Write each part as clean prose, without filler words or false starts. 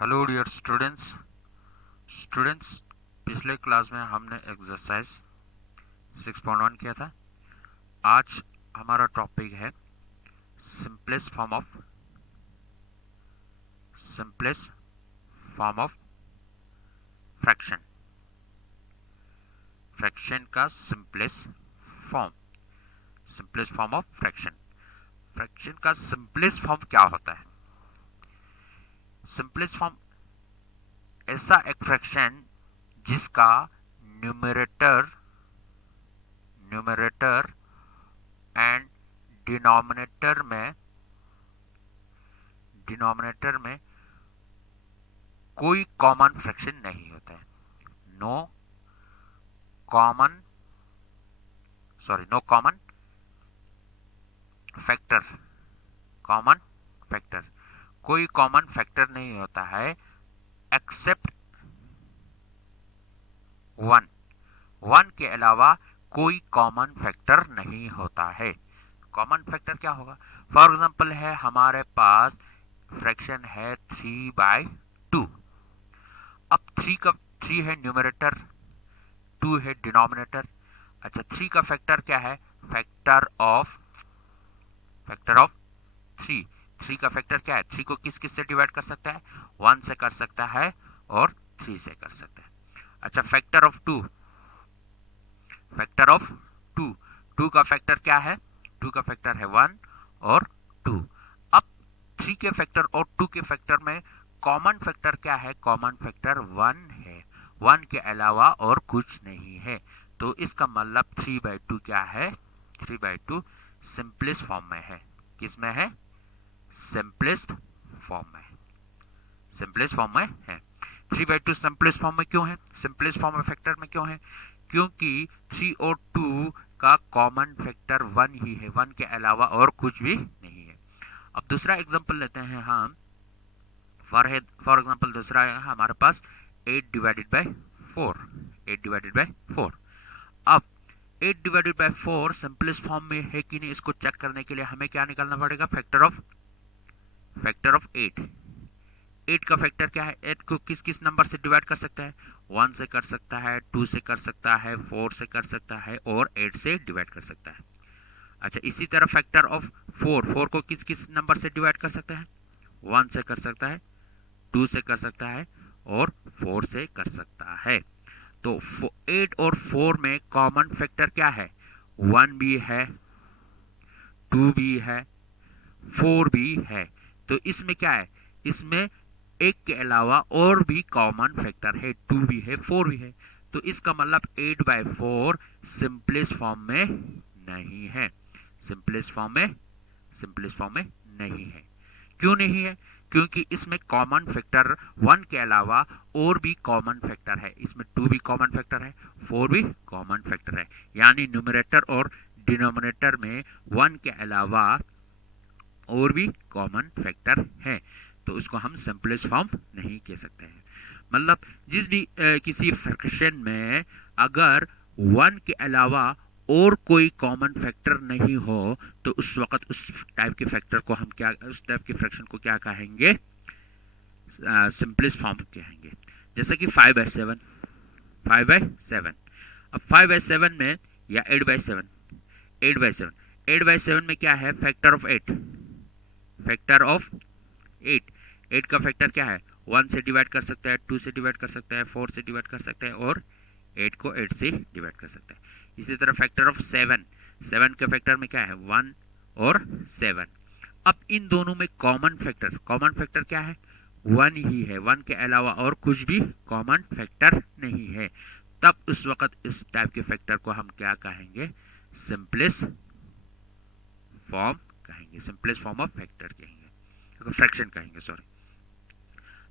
Hello dear students पिछले class में हमने एक्सरसाइज 6.1 किया था। आज हमारा टॉपिक है simplest form of fraction. Fraction का simplest form of fraction. Fraction का सिंपलेस्ट फॉर्म क्या होता है? सिंपलेस्ट फॉर्म ऐसा एक फ्रैक्शन जिसका न्यूमरेटर एंड डिनोमिनेटर में कोई कॉमन फ्रैक्शन नहीं होता है। नो कॉमन फैक्टर कोई कॉमन फैक्टर नहीं होता है एक्सेप्ट वन के अलावा कोई कॉमन फैक्टर नहीं होता है। कॉमन फैक्टर क्या होगा? फॉर एग्जांपल है हमारे पास फ्रैक्शन है 3/2। अब 3 है न्यूमरेटर, 2 है डिनोमिनेटर। अच्छा, 3 का फैक्टर क्या है? Factor of 3। 3 का फैक्टर क्या है? 3 को किस किस से डिवाइड कर सकता है? 1 से कर सकता है और 3 से कर सकता है। अच्छा, फैक्टर ऑफ 2 2 का फैक्टर क्या है? 2 का फैक्टर है 1 और 2। अब 3 के फैक्टर और 2 के फैक्टर में कॉमन फैक्टर क्या है? कॉमन फैक्टर 1 है, 1 के अलावा और कुछ नहीं है। तो इसका मतलब 3/2 क्या है? 3/2 सिंपलेस्ट फॉर्म में है। किस में है? सिंपलेस्ट फॉर्म में है। 3/2 सिंपलेस्ट फॉर्म में क्यों है? सिंपलेस्ट फॉर्म में फैक्टर में क्यों है? क्योंकि 3 और 2 का कॉमन फैक्टर 1 ही है, 1 के अलावा और कुछ भी नहीं है। अब दूसरा एग्जांपल लेते हैं हम। फॉर एग्जांपल दूसरा है हमारे पास 8/4। अब 8/4 सिंपलेस्ट फॉर्म में है कि नहीं, इसको चेक करने के लिए हमें क्या निकालना पड़ेगा? Factor of 8। 8 का फैक्टर क्या है? 8 को किस किस नंबर से डिवाइड कर सकता है? 1 से कर सकता है, 2 से कर सकता है, 4 से कर सकता है और 8 से डिवाइड कर सकता है। अच्छा, इसी तरह फैक्टर ऑफ 4 को किस किस नंबर से डिवाइड कर सकता है? 1 से कर सकता है, 2 से कर सकता है और 4 से कर सकता है। तो 8 और 4 में कॉमन फैक्टर क्या है? 1 भी है, 2 भी है, 4 भी है। तो इसमें क्या है? इसमें एक के अलावा और भी कॉमन फैक्टर है, 2 भी है, 4 भी है। तो इसका मतलब 8/4 सिंपलेस्ट फॉर्म में नहीं है। सिंपलेस्ट फॉर्म में नहीं है। क्यों नहीं है? क्योंकि इसमें कॉमन फैक्टर 1 के अलावा और भी कॉमन फैक्टर है। इसमें 2 भी कॉमन फैक्टर है, 4 भी कॉमन फैक्टर है। यानी न्यूमरेटर और डिनोमिनेटर में 1 के अलावा और भी कॉमन फैक्टर है। तो उसको हम सिंपलेस्ट फॉर्म नहीं कह सकते हैं। मतलब जिस भी किसी फ्रैक्शन में अगर 1 के अलावा और कोई कॉमन फैक्टर नहीं हो तो उस वक्त उस टाइप के फैक्टर को हम क्या, उस टाइप के फ्रैक्शन को क्या कहेंगे? सिंपलेस्ट फॉर्म कहेंगे। जैसे कि 5/7। अब 5/7 में या 8/7 में क्या है? फैक्टर ऑफ 8 का फैक्टर क्या है? 1 से डिवाइड कर सकता है, 2 से डिवाइड कर सकता है, 4 से डिवाइड कर सकता है और 8 को 8 से डिवाइड कर सकता है। इसी तरह फैक्टर ऑफ 7 के फैक्टर में क्या है? 1 और 7। अब इन दोनों में कॉमन फैक्टर क्या है? 1 ही है, 1 के अलावा और कुछ भी कॉमन फैक्टर नहीं है। तब उस वक्त इस टाइप के फैक्टर को हम क्या कहेंगे? सिंपलेस्ट फॉर्म ऑफ फैक्टर कहेंगे, फ्रैक्शन कहेंगे, सॉरी।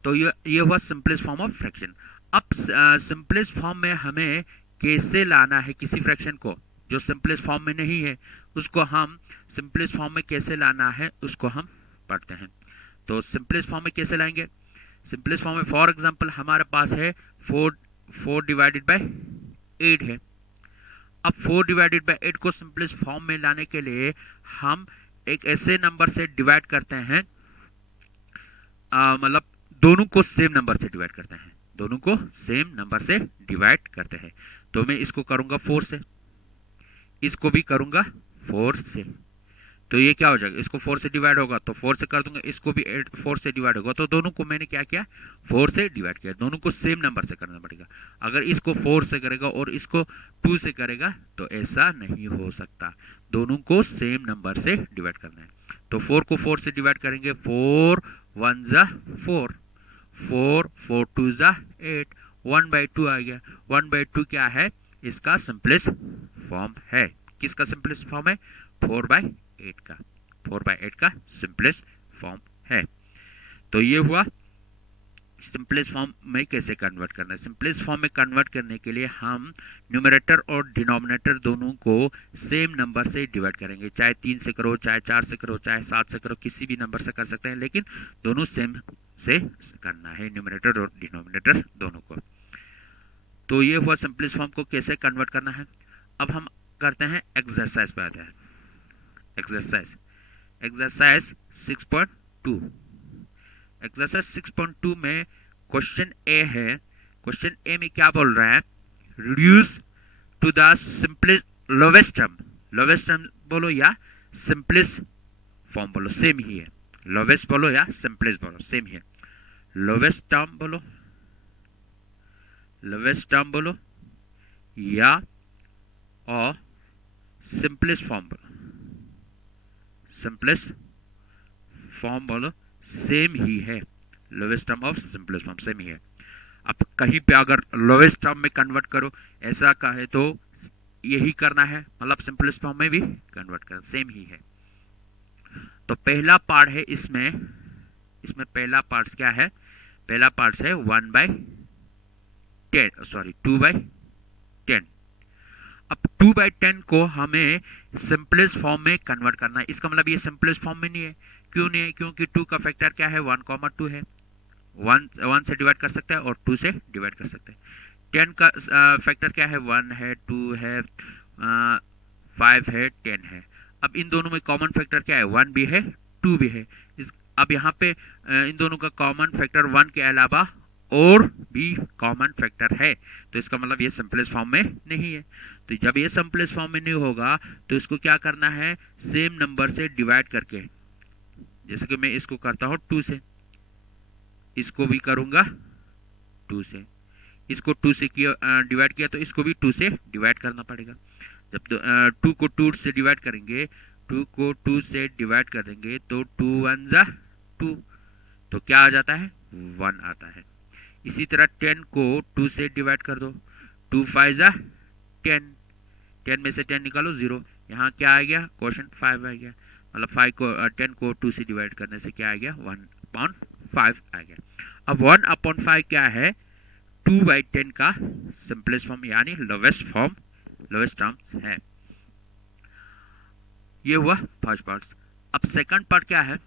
तो ये हुआ सिंपलेस्ट फॉर्म ऑफ फ्रैक्शन। अब सिंपलेस्ट फॉर्म में हमें कैसे लाना है किसी फ्रैक्शन को जो सिंपलेस्ट फॉर्म में नहीं है, उसको हम सिंपलेस्ट फॉर्म में कैसे लाना है उसको हम पढ़ते हैं। तो सिंपलेस्ट फॉर्म में कैसे लाएंगे? सिंपलेस्ट फॉर्म में फॉर एग्जांपल हमारे पास है 4/8 है। अब 4/8 को सिंपलेस्ट फॉर्म में लाने के लिए हम एक ऐसे नंबर से डिवाइड करते हैं, मतलब दोनों को सेम नंबर से डिवाइड करते हैं, दोनों को सेम नंबर से डिवाइड करते हैं। तो मैं इसको करूंगा 4 से, इसको भी करूंगा 4 से, तो ये क्या हो जाएगा, इसको 4 से डिवाइड होगा तो 4 से कर दूंगा, इसको भी 4 से डिवाइड होगा, तो दोनों को मैंने क्या किया, 4 से डिवाइड किया। दोनों को सेम नंबर से करना पड़ेगा। अगर इसको 4 से करेगा और इसको 2 से करेगा तो ऐसा नहीं हो सकता, दोनों को सेम नंबर से डिवाइड करना है। तो 4 को 4 से डिवाइड करेंगे, 4 1 जा 4, 4 4 2 जा 8, 1/2 आ गया। 1/2 क्या है, इसका सिंपलेस्ट फॉर्म है। किसका सिंपलेस्ट फॉर्म है, 4/8 का, 4/8 का सिंपलेस्ट फॉर्म है। तो ये हुआ सिंपलेस्ट फॉर्म में कैसे कन्वर्ट करना है। सिंपलेस्ट फॉर्म में कन्वर्ट करने के लिए हम न्यूमरेटर और डिनोमिनेटर दोनों को सेम नंबर से डिवाइड करेंगे, चाहे 3 से करो, चाहे 4 से करो, चाहे 7 से करो, किसी भी नंबर से कर सकते हैं, लेकिन दोनों सेम से करना है, न्यूमरेटर और डिनोमिनेटर दोनों को। तो ये हुआ सिंपलेस्ट फॉर्म को कैसे कन्वर्ट करना है। अब हम करते हैं एक्सरसाइज पे आते हैं। एक्सरसाइज 6.2। एक्सरसाइज 6.2 में क्वेश्चन ए है। क्वेश्चन ए में क्या बोल रहा है, reduce to the simplest lowest term. Lowest term बोलो या सिंपलेस्ट फॉर्म बोलो, सेम ही है। लोवेस्ट बोलो या सिंपलेस्ट बोलो, सेम ही है। लोवेस्ट टर्म बोलो, लोवेस्ट टर्म बोलो या और सिंपलेस्ट फॉर्म बोलो, सिंपलेस्ट फॉर्म बोलो, सेम ही है। लोवेस्ट टर्म और सिंपलेस्ट फॉर्म सेम ही है। अब कहीं पे अगर लोवेस्ट टर्म में कन्वर्ट करो ऐसा कहे तो यही करना है, मतलब सिंपलेस्ट फॉर्म में भी कन्वर्ट करना, सेम ही है। तो पहला पार्ट है इसमें पहला पार्ट क्या है, पहला पार्ट है 2/10। अब 2/10 को हमें सिंपलेस्ट फॉर्म में कन्वर्ट करना है। इसका मतलब ये सिंपलेस्ट फॉर्म में नहीं है। क्यों नहीं है, क्योंकि 2 का फैक्टर क्या है, 1,2 है। 1 से डिवाइड कर सकते हैं और 2 से डिवाइड कर सकते हैं। 10 का फैक्टर क्या है, 1 है, 2 है, 5 है, 10 है। अब इन दोनों में कॉमन फैक्टर क्या है, 1 भी है, 2 भी है। अब यहाँ पे इन दोनों का कॉमन फैक्टर 1 के अलावा और भी कॉमन फैक्टर है, तो इसका मतलब ये सिंपलेस्ट फॉर्म में नहीं है। तो जब ये सिंपलेस्ट फॉर्म में नहीं होगा तो इसको क्या करना है, सेम नंबर से डिवाइड करके, जैसे कि मैं इसको करता हूँ 2 से, इसको भी करूंगा 2 से, इसको 2 से डिवाइड किया तो इसको भी 2 से डिवाइड करना पड़ेगा। जब 2 को 2 से डिवाइड करेंगे, 2 को 2 से डिवाइड करेंगे तो 2 1 जा 2, तो क्या आ जाता है, 1 आता है। इसी तरह 10 को 2 से डिवाइड कर दो, 2 5 जा 10, 10 में से 10 निकालो 0, यहाँ क्या आ गया, क्वेश्चन 5 आ गया। मतलब 10 को 2 से डिवाइड करने से क्या आ गया, 1/5 आ गया। अब 1/5 क्या है, 2/10 का सिंपलेस्ट फॉर्म यानी लोवेस्ट फॉर्म, लोवेस्ट टर्म है। ये हुआ फर्स्ट पार्ट। अब सेकंड पार्ट क्या है,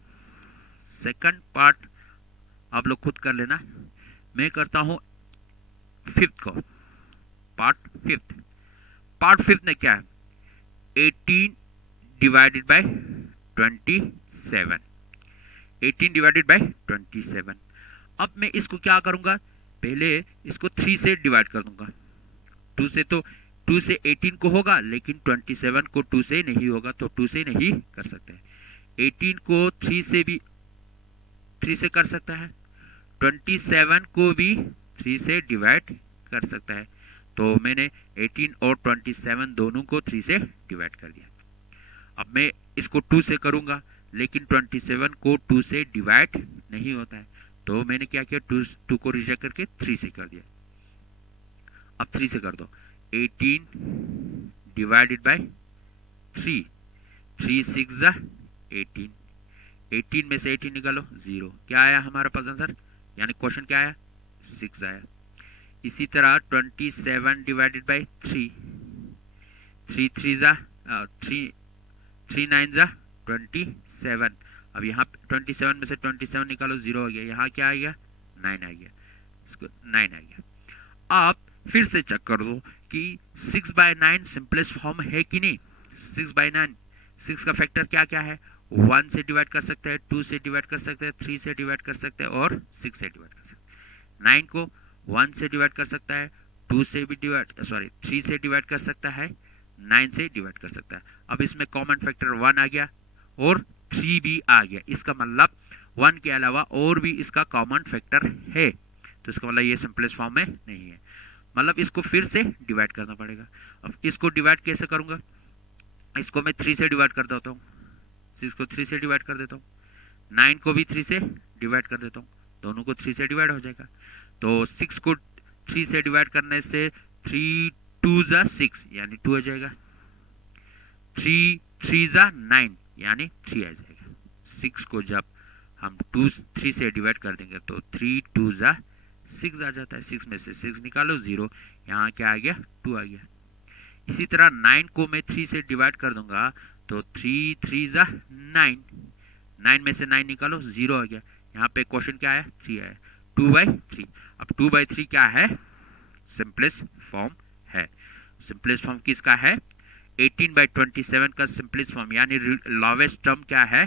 सेकंड पार्ट आप लोग खुद कर लेना, मैं करता हूं फिफ्थ को, पार्ट फिफ्थ। पार्ट फिफ्थ में क्या है, 18 डिवाइडेड बाय 27, 18 डिवाइडेड बाय 27। अब मैं इसको क्या करूंगा, पहले इसको 3 से डिवाइड कर दूंगा। 2 से तो 2 से 18 को होगा, लेकिन 27 को 2 से नहीं होगा, तो 2 से नहीं कर सकते। 18 को 3 से भी 3 से कर सकता है, 27 को भी 3 से डिवाइड कर सकता है। तो मैंने 18 और 27 दोनों को 3 से डिवाइड कर दिया। अब मैं इसको 2 से करूंगा, लेकिन 27 को 2 से डिवाइड नहीं होता है, तो मैंने क्या किया, 2 को रिजेक्ट करके 3 से कर दिया। अब 3 से कर दो, 18 डिवाइडेड बाय 3, 3 6 जा 18, 18 में से 18 निकालो 0, क्या आया हमारा पास आंसर, यानी क्वेश्चन क्या आया, 6 आया। इसी तरह 27 डिवाइडेड बाय 3, 3 3 जा 3 9 जा 27। अब यहाँ 27 में से 27 निकालो 0 हो गया, यहाँ क्या आ गया, 9 आ गया, इसको 9 आ गया। आप फिर से चेक कर दो कि 6/9 सिंपलेस्ट फॉर्म है कि नहीं। 6/9, 6 का फैक्टर क्या क्या है, 1 से डिवाइड कर सकते हैं, 2 से डिवाइड कर सकते हैं, 3 से डिवाइड कर सकते हैं और 6 से डिवाइड कर सकते हैं। 9 को 1 से डिवाइड कर सकता है, 3 से डिवाइड कर सकता है, 9 से डिवाइड कर सकता है। अब इसमें कॉमन फैक्टर 1 आ गया और 3 भी आ गया। इसका मतलब 1 के अलावा और भी इसका कॉमन फैक्टर है, तो इसका मतलब ये सिंपलेस्ट फॉर्म में नहीं है, मतलब इसको फिर से डिवाइड करना पड़ेगा। अब इसको डिवाइड कैसे करूंगा, इसको मैं 3 से डिवाइड कर देता हूँ, इसको 3 से डिवाइड कर देता हूँ, 9 को भी 3 से डिवाइड कर देता हूँ, दोनों को 3 से डिवाइड हो जाएगा। तो 6 को 3 से डिवाइड करने से 3 2 जा 6 यानी 2 आ जाएगा, 3 3 जा 9 यानी 3 आ जाएगा। 6 को जब हम 3 से डिवाइड कर देंगे तो 3 2 जा 6 आ जाता है, 6 में से 6 निकालो 0, यहाँ क्या आ गया 2 आ गया। इसी तरह 9 को मैं 3 से डिवाइड कर दूंगा तो 3 3 जा 9, 9 में से 9 निकालो 0 आ गया। यहाँ पे क्वेश्चन क्या आया 3 आया, 2/3। अब 2/3 क्या है, सिंपलेस्ट फॉर्म है। सिंपलेस्ट फॉर्म किसका है, 18/27 का सिंपलेस्ट फॉर्म यानी लॉवेस्ट टर्म क्या है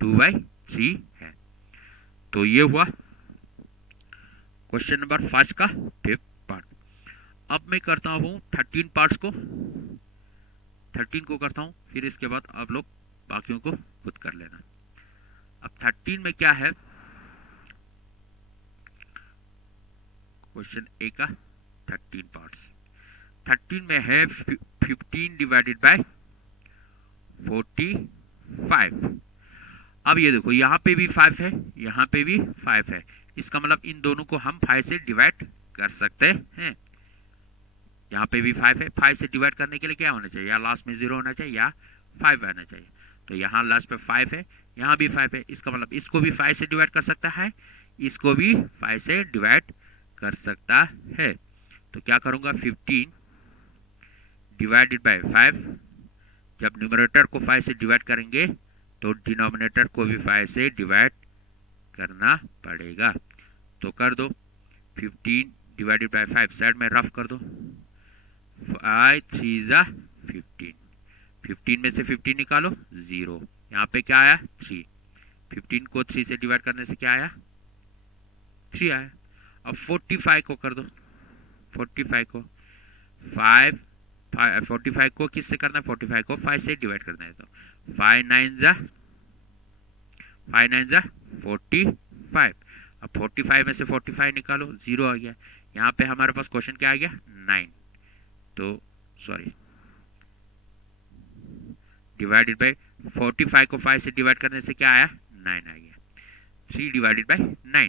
2/3 है। तो ये हुआ क्वेश्चन नंबर 5 का 5th पार्ट। अब मैं करता हूँ 13 पार्ट्स को, 13 को करता हूँ, फिर इसके बाद आप लोग बाकियों को खुद कर लेना। अब 13 में क्या है, क्वेश्चन ए का 13 पार्ट्स। 13 में है 15 डिवाइडेड बाय 45। अब ये देखो यहाँ पे भी 5 है, यहाँ पे भी 5 है, इसका मतलब इन दोनों को हम 5 से डिवाइड कर सकते हैं। यहाँ पे भी 5 है, 5 से डिवाइड करने के लिए क्या होना चाहिए, या लास्ट में 0 होना चाहिए या 5 आना चाहिए। तो यहाँ लास्ट पे 5 है, यहाँ भी 5 है, इसका मतलब इसको भी 5 से डिवाइड कर सकता है, इसको भी 5 से डिवाइड कर सकता है। तो क्या करूँगा, 15 डिवाइडेड बाय 5, जब न्यूमरेटर को 5 से डिवाइड करेंगे तो डिनोमिनेटर को भी 5 से डिवाइड करना पड़ेगा। तो कर दो, 15 डिवाइडेड बाय 5 साइड में रफ कर दो, 5 3 जा 15, 15 में से 15 निकालो 0, यहाँ पे क्या आया 3, 15 को 3 से डिवाइड करने से क्या आया 3 आया। अब 45 को कर दो, 45 को 45 को किससे करना है, 45 को 5 से डिवाइड करना है। तो 5 9 जा 45। अब 45 में से 45 निकालो 0 आ गया। यहाँ पे हमारे पास क्वेश्चन क्या आ गया 9, तो सॉरी डिवाइडेड बाय 45 को 5 से डिवाइड करने से क्या आया 9 आ गया, 3 डिवाइडेड बाय 9।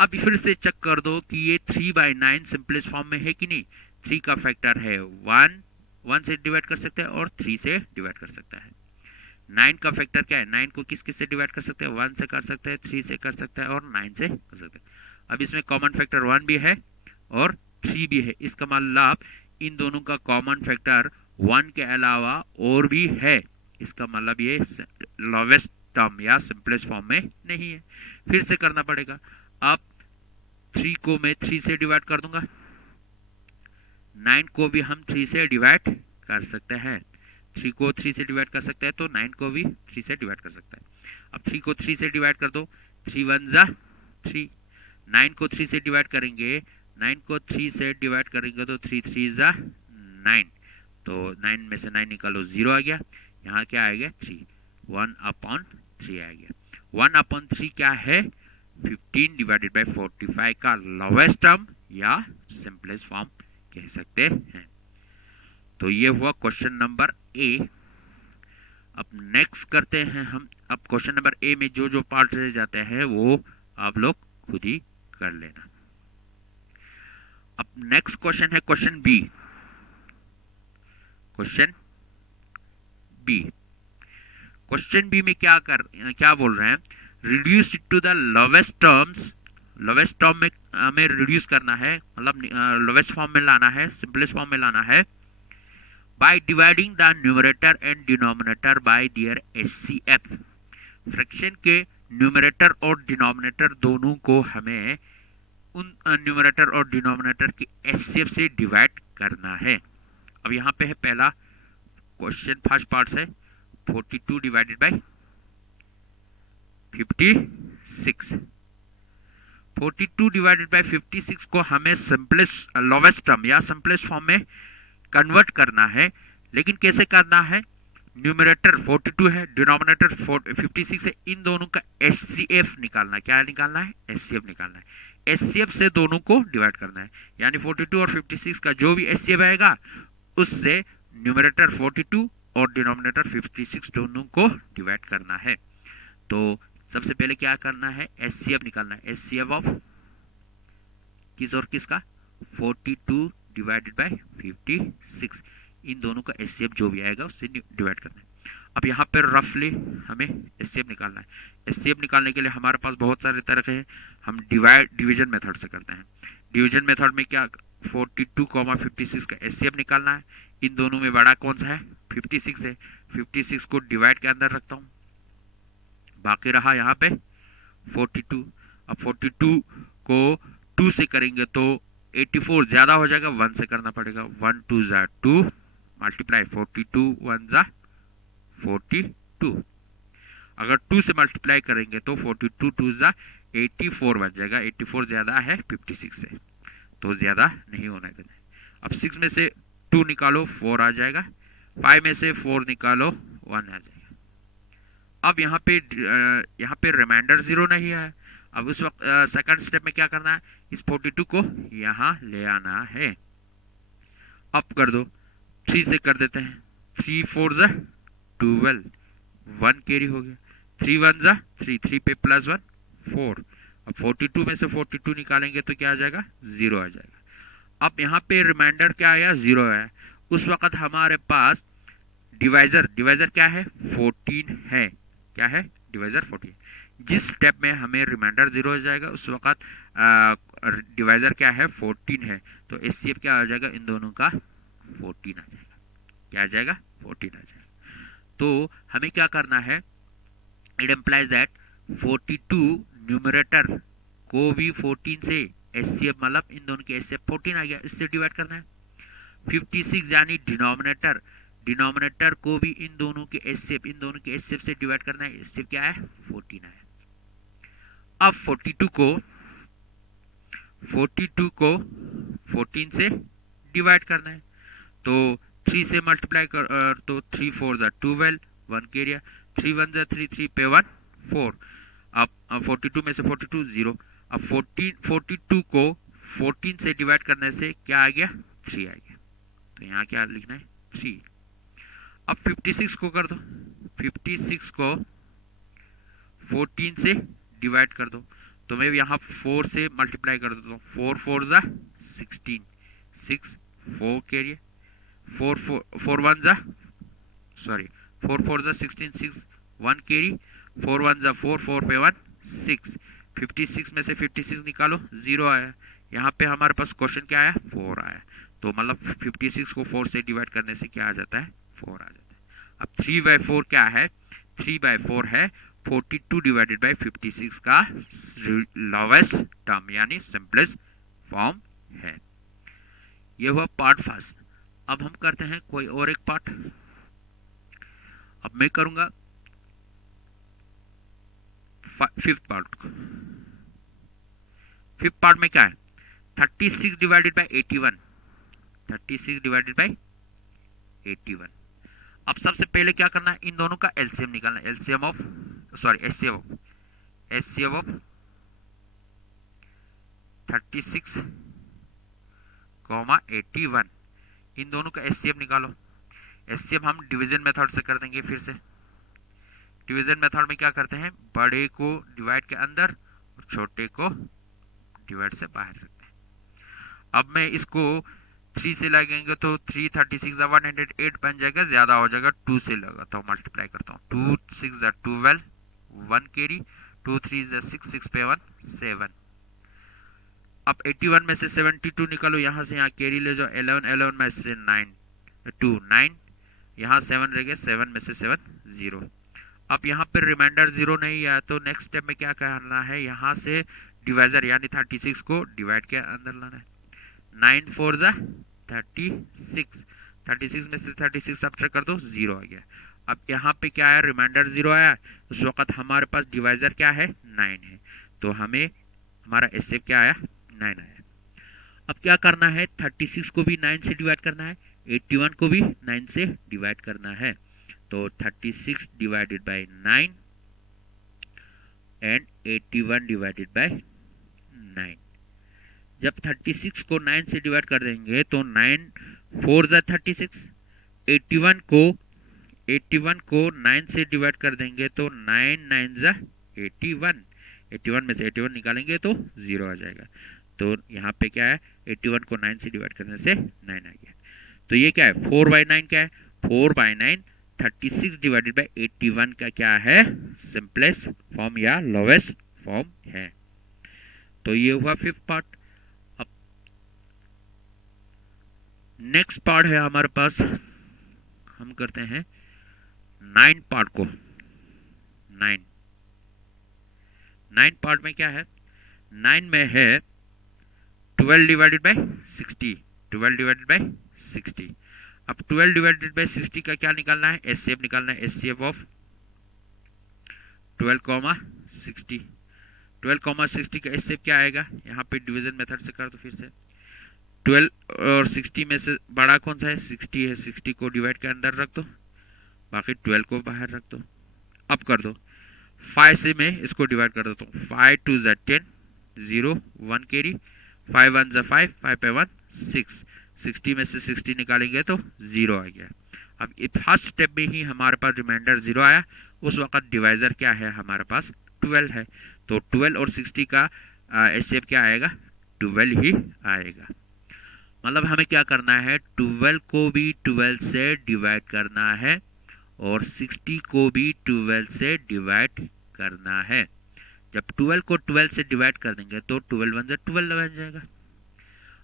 अब फिर से चेक कर दो कि ये 3/9 सिंपलेस्ट फॉर्म में है कि नहीं। 3 का फैक्टर है 1 से डिवाइड कर सकते हैं और 3 से डिवाइड कर सकता है। 9 का फैक्टर क्या है, 9 को किस किस से डिवाइड कर सकते हैं, 1 से कर सकते हैं, 3 से कर सकते हैं और 9 से कर सकते हैं। अब इसमें कॉमन फैक्टर 1 भी है और 3 भी है, इसका मतलब इन दोनों का कॉमन फैक्टर 1 के अलावा और भी है, इसका मतलब ये लोवेस्ट टर्म या सिंपलेस्ट फॉर्म में नहीं है। फिर से करना पड़ेगा। अब 3 को मैं 3 से डिवाइड कर दूंगा, 9 को भी हम 3 से डिवाइड कर सकते हैं, 3 को 3 से डिवाइड कर सकते हैं तो 9 को भी 3 से डिवाइड कर सकता है। अब 3 को 3 से डिवाइड कर दो, 3 1 जा 3, 9 को 3 से डिवाइड करेंगे, 9 को 3 से डिवाइड करेंगे तो 3 3 जा 9, तो 9 में से 9 निकालो 0 आ गया। यहाँ क्या आ गया 3, 1/3 आ गया। 1/3 क्या है, 15 डिवाइडेड बाय 45 का लोवेस्ट टर्म या सिंपलेस्ट फॉर्म कह सकते हैं। तो ये हुआ क्वेश्चन नंबर ए। अब नेक्स्ट करते हैं हम। अब क्वेश्चन नंबर ए में जो जो पार्ट रह जाते हैं वो आप लोग खुद ही कर लेना। अब नेक्स्ट क्वेश्चन है क्वेश्चन बी। क्वेश्चन बी में क्या बोल रहे हैं, reduce to the lowest terms. Lowest term में हमें रिड्यूस करना है, मतलब लोवेस्ट फॉर्म में लाना है, सिंपलेस्ट फॉर्म में लाना है, by dividing the numerator and denominator by their HCF। Fraction के न्यूमरेटर और डिनोमिनेटर दोनों को हमें उन न्यूमरेटर और डिनोमिनेटर की HCF से डिवाइड करना है। अब यहाँ पे है पहला क्वेश्चन, फर्स्ट पार्ट है 42 डिवाइडेड बाय 56। 42 डिवाइडेड बाय 56 को हमें सिंपलेस्ट लोवेस्ट टर्म या सिंपलेस्ट फॉर्म में कन्वर्ट करना है, लेकिन कैसे करना है? न्यूमरेटर 42 है, डिनोमिनेटर 56 है, इन दोनों का एचसीएफ निकालना है। क्या निकालना है? एचसीएफ निकालना है। एचसीएफ से दोनों को डिवाइड करना है, यानी 42 और 56 का जो भी एचसीएफ आएगा उससे न्यूमरेटर 42 और डिनोमिनेटर 56 दोनों को डिवाइड करना है। तो सबसे पहले क्या करना है? एचसीएफ निकालना है। एचसीएफ ऑफ किस और किसका? 42 डिवाइडेड बाय 56, इन दोनों का एचसीएफ जो भी आएगा उससे डिवाइड करना है। अब यहाँ पर रफली हमें एचसीएफ निकालना है। एचसीएफ निकालने के लिए हमारे पास बहुत सारे तरीके हैं। हम डिवीजन मेथड से करते हैं। डिवीजन मेथड में क्या 42, 56 का एचसीएफ निकालना है। इन दोनों में बड़ा कौन सा है? 56 है। 56 को डिवाइड के अंदर रखता हूँ, बाकी रहा यहाँ पे 42। अब 42 को 2 से करेंगे तो 84 ज्यादा हो जाएगा, 1 से करना पड़ेगा। 1 2 जा 2 मल्टीप्लाई 42 1 जा 42। अगर 2 से मल्टीप्लाई करेंगे तो 42 2 जा 84 बन जाएगा। 84 ज्यादा है 56 से, तो ज्यादा नहीं होना है। अब 6 में से 2 निकालो 4 आ जाएगा, 5 में से 4 निकालो 1 आ जाएगा। अब यहाँ पे रिमाइंडर 0 नहीं है। अब उस वक्त सेकंड स्टेप में क्या करना है? इस 42 को यहाँ ले आना है। अब कर दो, 3 से कर देते हैं। 3 4 जा 12, 1 कैरी हो गया। 3 1 जा 3, 3 पे प्लस 1 4। अब 42 में से 42 निकालेंगे तो क्या आ जाएगा? 0 आ जाएगा। अब यहाँ पे रिमाइंडर क्या आया? 0 आया। उस वक्त हमारे पास डिवाइजर क्या है? 14 है। क्या है? डिवाइजर 14। जिस स्टेप में हमें रिमाइंडर 0 हो जाएगा उस वक्त डिवाइजर क्या है? 14 है। तो एचसीएफ क्या आ जाएगा? इन दोनों का 14 आ जाएगा। क्या आ जाएगा? 14 आ जाएगा। तो हमें क्या करना है? इट एम्प्लाइज दैट 42 न्यूमरेटर को भी 14 से एचसीएफ मतलब इन दोनों के एचसीएफ 14 आ गया, इससे डिवाइड करना है। 56 यानी डिनोमिनेटर को भी इन दोनों के एचसीएफ से डिवाइड करना है। एचसीएफ क्या है? 14 है। अब 42 को 14 से डिवाइड करना है। तो 3 से मल्टीप्लाई कर तो 3 4 जा 12, 1 कैरी। 3 1 जा 3, 3 पे 1 4। अब 42 में से 42 0। अब 42 को 14 से डिवाइड करने से क्या आ गया? 3 आ गया। तो यहाँ क्या लिखना है? 3। अब 56 को कर दो। 56 को 14 से डिवाइड कर दो, तो मैं यहाँ 4 से मल्टीप्लाई कर देता हूँ। 4 4 जा 16, 6 4 कैरी। 4 1 जा 16, 6 1 कैरी। 4 1 जा 4, 4 पे 1 6। 56 में से 56 निकालो, 0 आया। यहाँ पे हमारे पास क्वेश्चन क्या आया? 4 आया। तो मतलब 56 को 4 से डिवाइड करने से क्या आ जाता है? 4 आ जाता है। अब 3/4 क्या है? 3/4 है 42 डिवाइडेड बाय 56 का लोवेस्ट टर्म यानी सिंपलेस्ट फॉर्म है। ये हुआ पार्ट फर्स्ट। अब हम करते हैं कोई और एक पार्ट। अब मैं करूंगा फिफ्थ पार्ट को। फिफ्थ पार्ट में क्या है? 36 डिवाइडेड बाय 81। 36 divided by 81। अब सबसे पहले क्या करना है? इन दोनों का एलसीएम निकालना है। एचसीएफ ऑफ 36, 81, इन दोनों का एचसीएफ निकालो। एचसीएफ हम डिवीजन मेथड से कर देंगे। फिर से डिवीजन मेथड में क्या करते हैं? बड़े को डिवाइड के अंदर और छोटे को डिवाइड से बाहर रखते हैं। अब मैं इसको 3 से लगेंगे तो 3 36 108 बन जाएगा, ज्यादा हो जाएगा। 2 से लगाता हूँ, मल्टीप्लाई करता हूँ। 2 6 12, 1 कैरी। 2 3 6, 6 पे 1 7। अब 81 में से 72 निकालो, यहाँ से यहाँ कैरी ले जाओ। 11 में से 9 यहाँ 7 रह गए। 7 में से 7 0। अब यहाँ पर रिमाइंडर 0 नहीं आया तो नेक्स्ट स्टेप में क्या करना है? यहाँ से डिवाइजर यानी 36 को डिवाइड के अंदर लाना है। 9 4 जा 36। 36 में से 36 सब्ट्रैक्ट कर दो, 0 आ गया। अब यहाँ पे क्या आया, रिमाइंडर 0 आया, उस वक्त हमारे पास डिवाइजर क्या है, 9 है, तो हमें हमारा एचसीएफ क्या आया, 9 आया। अब क्या करना है, 36 को भी 9 से डिवाइड करना है, 81 को भी 9 से डिवाइड करना है, तो 36 divided by 9 and 81 divided by 9। जब 36 को 9 से डिवाइड कर देंगे तो 9 4 जा 36, 81 को 9 से डिवाइड कर देंगे तो 9 9 जा 81, 81 में से 81 निकालेंगे तो 0 आ जाएगा। तो यहाँ पे क्या है, 81 को 9 से डिवाइड करने से 9 आ गया। तो ये क्या है, 4/9 क्या है, 4/9 36 डिवाइडेड बाय 81 का क्या है, सिंपलेस्ट फॉर्म या लोवेस्ट फॉर्म है। तो ये हुआ 5th पार्ट। अब नेक्स्ट पार्ट है हमारे पास, हम करते हैं 9 पार्ट को। 9 पार्ट में क्या है, 9 में है 12 डिवाइडेड बाय 60, 12 डिवाइडेड बाय 60। अब 12 डिवाइडेड बाय 60 का क्या निकालना है, एचसीएफ निकालना है, एचसीएफ ऑफ 12,60। 12,60 का एचसीएफ क्या आएगा, यहाँ पे डिवीजन मेथड से कर दो फिर से। 12 और 60 में से बड़ा कौन सा है, 60 है, 60 को डिवाइड के अंदर रख दो, बाकी 12 को बाहर रख दो। अब कर दो 5 से मैं इसको डिवाइड कर देता हूँ, 5 2 जा 10, 0 1 कैरी, 5 1 जा 5, 5 पे 1 6, 60 में से 60 निकालेंगे तो 0 आ गया। अब फर्स्ट स्टेप में ही हमारे पास रिमाइंडर 0 आया, उस वक्त डिवाइजर क्या है हमारे पास, 12 है, तो 12 और 60 का एचसीएफ क्या आएगा, 12 ही आएगा। मतलब हमें क्या करना है, 12 को भी 12 से डिवाइड करना है और 60 को भी 12 से डिवाइड करना है। जब 12 को 12 से डिवाइड कर देंगे तो 12 1 जा 12 बन जाएगा।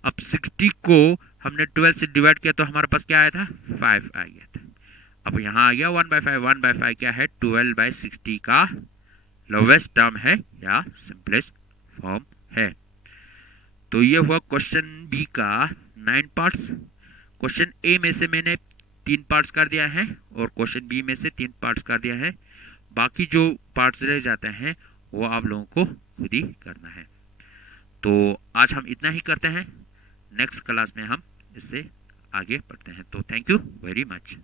अब 60 को हमने 12 से डिवाइड किया तो हमारे पास क्या आया था, 5 आ गया था। अब यहाँ आ गया 1/5, 1/5 क्या है, 12/60 का लोवेस्ट टर्म है या सिंपलेस्ट फॉर्म है। तो ये हुआ क्वेश्चन बी का 9 पार्ट्स। क्वेश्चन ए में से मैंने 3 पार्ट्स कर दिया है और क्वेश्चन बी में से 3 पार्ट्स कर दिया है, बाकी जो पार्ट्स रह जाते हैं वो आप लोगों को खुद ही करना है। तो आज हम इतना ही करते हैं, नेक्स्ट क्लास में हम इससे आगे बढ़ते हैं। तो थैंक यू वेरी मच।